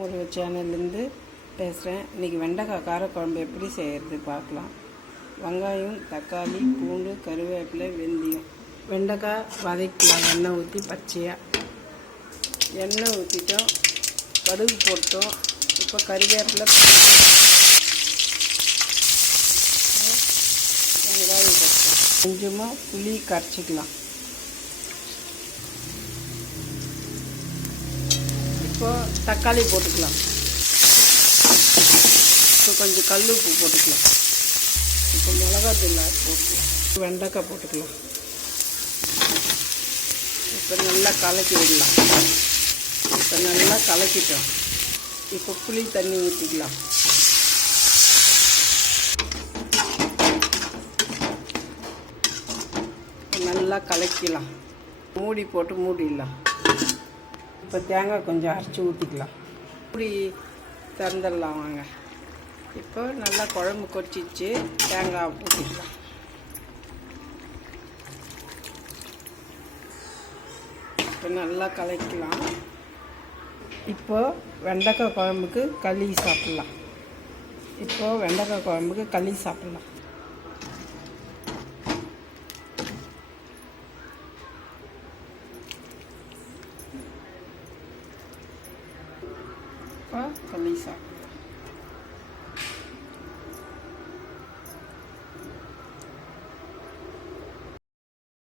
முருகன் சேனல்லேருந்து பேசுகிறேன். இன்றைக்கி வெண்டைக்காய் காரக்குழம்பு எப்படி செய்கிறது பார்க்கலாம். வெங்காயம், தக்காளி, பூண்டு, கருவேப்பிலை, வெந்தயம். வெண்டைக்காய் வதக்கலாம். எண்ணெய் ஊற்றி பச்சையாக எண்ணெய் ஊற்றிட்டோம், கடுகு போட்டோம். இப்போ கருவேப்பிலை, வெங்காயம் போட்டோம். கொஞ்சமாக புளி கரைச்சிக்கலாம். இப்போ தக்காளி போட்டுக்கலாம். இப்போ கொஞ்சம் கல் உப்பு போட்டுக்கலாம். இப்போ மிளகாத்தூள் போட்டுக்கலாம். வெண்டைக்காய் போட்டுக்கலாம். இப்போ நல்லா கலக்கி விடலாம். இப்போ நல்லா கலக்கிட்டோம். இப்போ புளி தண்ணி ஊற்றிக்கலாம். நல்லா கலக்கலாம். மூடி போட்டு மூடிடலாம். இப்போ தேங்காய் கொஞ்சம் அரைச்சி ஊற்றிக்கலாம். மூடி திறந்துடலாம் வாங்க. இப்போ நல்லா குழம்பு கொதிச்சிச்சு. தேங்காய் ஊற்றிக்கலாம். இப்போ நல்லா கலக்கலாம். இப்போ வெண்டைக்காய் குழம்புக்கு களி சாப்பிட்லாம். வெண்டைக்காய் குழம்புக்கு களி சாப்பிட்லாம். களி சாப்பிட்லாம்.